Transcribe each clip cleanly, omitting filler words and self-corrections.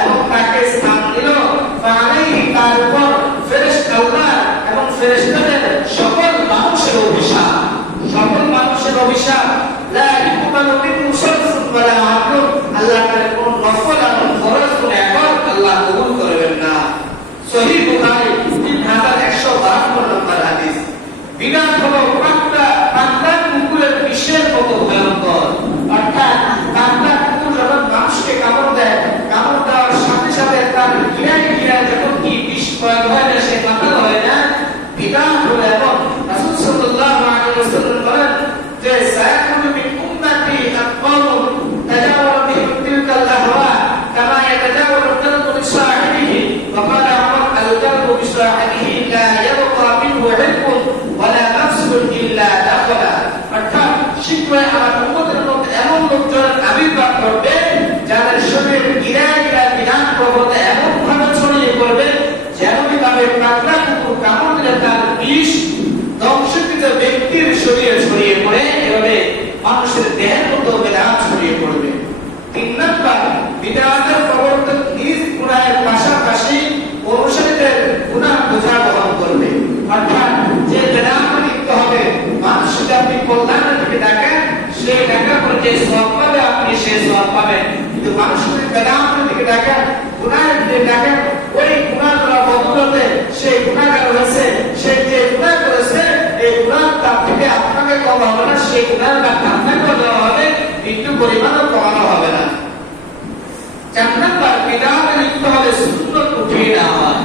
এবং তাকে স্থান দিল, ফালাইহি তার উপর ফেরেশতা আল্লাহ এবং ফেরেশতাদের সকল মানুষের অভিশাপ, সকল মানুষের অভিশাপ, লা ইকুবালু মিনহু শারফুন ওয়ালা আদলুন, আল্লাহ তাআলা কোন নফল এবং ফরজ কোন ইবাদত আল্লাহ কবুল করবেন না। সহিহ বুখারী 3152 নম্বর হাদিস। বিধান হলো পান্তার কুকুরের বিষের মতো ভয়ঙ্কর, অর্থাৎ পান্তার কুকুর যখন মানুষকে কামড় দেয়, কামড় দেওয়ার সাথে সাথে তার গিরায় গিরায় যখন কি বিষ প্রয়োগ হয় না, সে মাথা হয় না, বিধান হলো এবং রাসূল সাল্লাল্লাহু আলাইহি ওয়াসাল্লাম বলেন যে সায়াকুনু মিন উম্মতি আকওয়ামুন তাজাওয়ারা বিহিম তিলকাল আহওয়া কামা ইয়াতাজাওয়ারু কালবু বিসাহিবিহি ওয়া ক্বালা উমর আল কালবু বিসাহিবিহি লা ইয়াবকা মিনহু হিলকুন ওয়ালা নাফসুন ইল্লা দাখালা। অর্থাৎ শীঘ্রই আমার উম্মতের মধ্যে এমন লোকজনের আবির্ভাব ঘটবে যাদের শরীরের গিরায় গিরায় বিধান প্রবণতা এমন ভাবে ছড়িয়ে পড়বে যেমনি ভাবে পাগলা কুকুর কামড় দিলে তার বিষ ধ্বংসকৃত ব্যক্তির শরীরে ছড়িয়ে পড়ে, এভাবে মানুষের দেহের মধ্যে বিধান ছড়িয়ে পড়বে। 3 নম্বর, বিধানের প্রবর্তক নিজ গুনাহের পাশাপাশি অনুসারীদের গুনাহ বোঝা বহন করবে। অর্থাৎ যে বিধান লিখতে হবে মানুষকে আপনি কল্যাণের দিকে ডাকেন, সেই ডাকার পরে যে সওয়াব পাবে আপনি সেই সওয়াব পাবেন, কিন্তু মানুষকে বিধানের দিকে ডাকেন, গুনাহের দিকে ডাকেন, ওই গুনাহগুলো বদলতে সেই গুনাহগার হয়েছে, সেই যে গুনাহ করেছে এই গুনাহ তার থেকে আপনাকে কম হবে না, সেই গুনাহের ব্যাখ্যা আপনাকে দেওয়া হবে, কিন্তু পরিমাণও কমানো হবে না। 4 নম্বর, বিধানে লিখতে হবে সুন্নত উঠিয়ে নেওয়া হয়।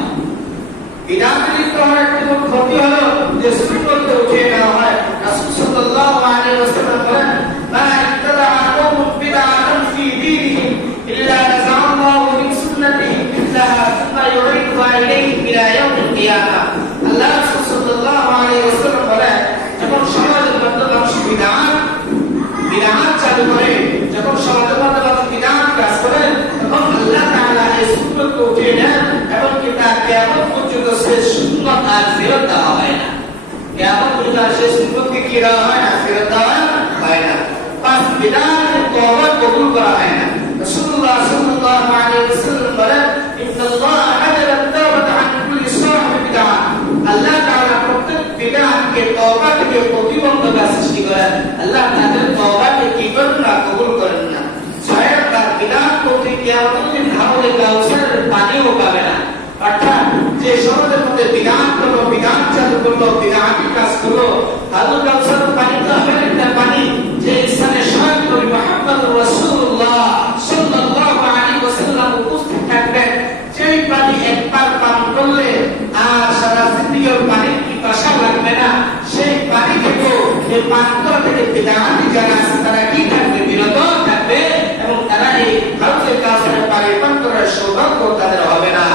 বিধানে লিখতে হওয়ার একটি মূল ক্ষতি হলো যে সুন্নতকে উঠিয়ে নেওয়া হয়। রাসূল সাল্লাল্লাহু আলাইহি ওয়াসাল্লাম বলেন, মা ইত্তাদাআ কওমুন বিদআতান ফি দীনিহিম ইল্লা নাযাআল্লাহু মিন সুন্নাতিহিম মিথলাহা সুম্মা ইউঈদুহা ইলাইহিম ইলা ইয়াউমিল কিয়ামাহ। আল্লাহ রাসূল সাল্লাল্লাহু আলাইহি ওয়াসাল্লাম বলেন, যখন সমাজের মধ্যে মানুষ বিদআত চালু করে, যখন সমাজের মধ্যে মানুষ বিদআত কাজ করে, তখন আল্লাহ তাআলা এই সুন্নতকে উঠিয়ে নেন এবং কি তা কিয়ামত পর্যন্ত সে সুন্নত আর ফেরত দেওয়া হয় না। কিয়ামত পর্যন্ত সে সুন্নতকে কি দেওয়া হয় না, ফেরত দেওয়া হয় না। 5, বিদআতের তওবা কবুল করা হয় না। রাসূলুল্লাহ সাল্লাল্লাহু আলাইহি ওয়াসাল্লাম বলেন, ইন্নাল্লাহ হাজারা আত-তাওবাতা আন কুল্লি সাহিবি বিদআহ। আল্লাহ তাআলা প্রত্যেক বিদআতকে তওবা থেকে প্রতিবন্ধকতা সৃষ্টি করেন, আল্লাহ তাদের তওবাকে কি করেন না, কবুল করেন না। 6 তার বিদআত করতে কিয়ামতের দিন হাউলে কাউসারের পানিও পাবে না। অর্থাৎ যে সমাজের মধ্যে বিদআত করলো, বিদআত চালু করলো, বিদআতি কাজ করলো, হাউলে কাউসারের পানি তো হবে না, পানি যে স্থানে স্বয়ং নবী মুহাম্মদুর রাসূলুল্লাহ সাল্লাল্লাহু আলাইহি ওয়াসাল্লাম উপস্থিত থাকবেন, সেই পানি একবার পান করলে আর সারা জিন্দেগীর পানির পিপাসা লাগবে না। সেই পানি থেকে এই পান করা থেকে বিদআতি যারা আছে তারা কি থাকবে, বিরত থাকবে এবং তারা এই হাউলে কাউসারের পানি পান করার সৌভাগ্য তাদের হবে না।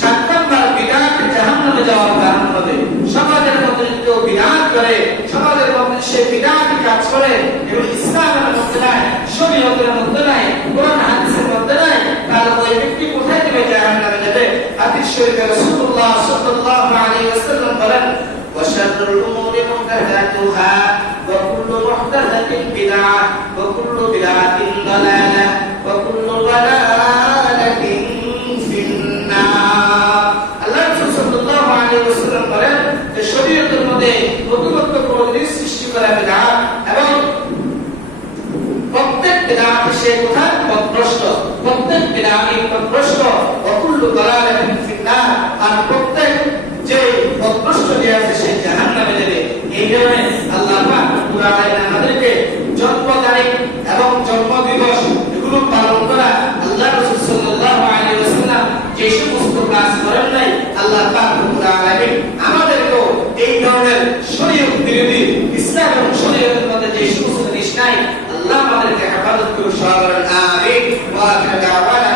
7 নম্বর, বিদআত জাহান্নামে যাওয়ার কারণ হবে। সমাজের মধ্যে কেউ বিদআত করে, সমাজের মধ্যে সে বিদআতি কাজ করে এবং ইসলামের মধ্যে নাই, শরীয়তের মধ্যে নাই, কোরআন হাদিসের মধ্যে নাই, তাহলে ওই ব্যক্তি কোথায় যাবে, জাহান্নামে যাবে। হাদিস শরীফে রাসূলুল্লাহ সাল্লাল্লাহু আলাইহি ওয়াসাল্লাম বলেন, ওয়া শাররুল উমুরি মুহদাসাতুহা ওয়া কুল্লু মুহদাসাতিন বিদআহ ওয়া কুল্লু বিদআতিন দালালাহ ওয়া কুল্লু দালালাতিন ফিন্নার। আল্লাহ রাসূল সাল্লাল্লাহু আলাইহি ওয়াসাল্লাম বলেন যে শরীয়তের মধ্যে নতুনত্ব কোন জিনিস সৃষ্টি করা বিদআত এবং প্রত্যেক বিদআত সে কোথায় পথভ্রষ্ট, প্রত্যেক বিদআতি পথভ্রষ্ট, ওয়া কুল্লু দালালাতিন ফিন্নার, আর প্রত্যেক যে পথভ্রষ্ট যে আছে সে জাহান্নামে যাবে। এই জন্য আল্লাহ পাক রব্বুল আলামিন আমাদেরকে জন্ম তারিখ এবং জন্ম দিবস এগুলো পালন করা, আল্লাহ রাসূল সাল্লাল্লাহু আলাইহি ওয়াসাল্লাম যে সমস্ত কাজ করেন নাই, আল্লাহ পাক রব্বুল আলামিন আমাদেরকে এই ধরনের শরীয়ত বিরোধী ইসলাম এবং শরীয়তের মধ্যে যে সমস্ত জিনিস নাই, আল্লাহ আমাদেরকে হেফাজত করুন। আমিন। ওয়া আখিরু দাওয়ানা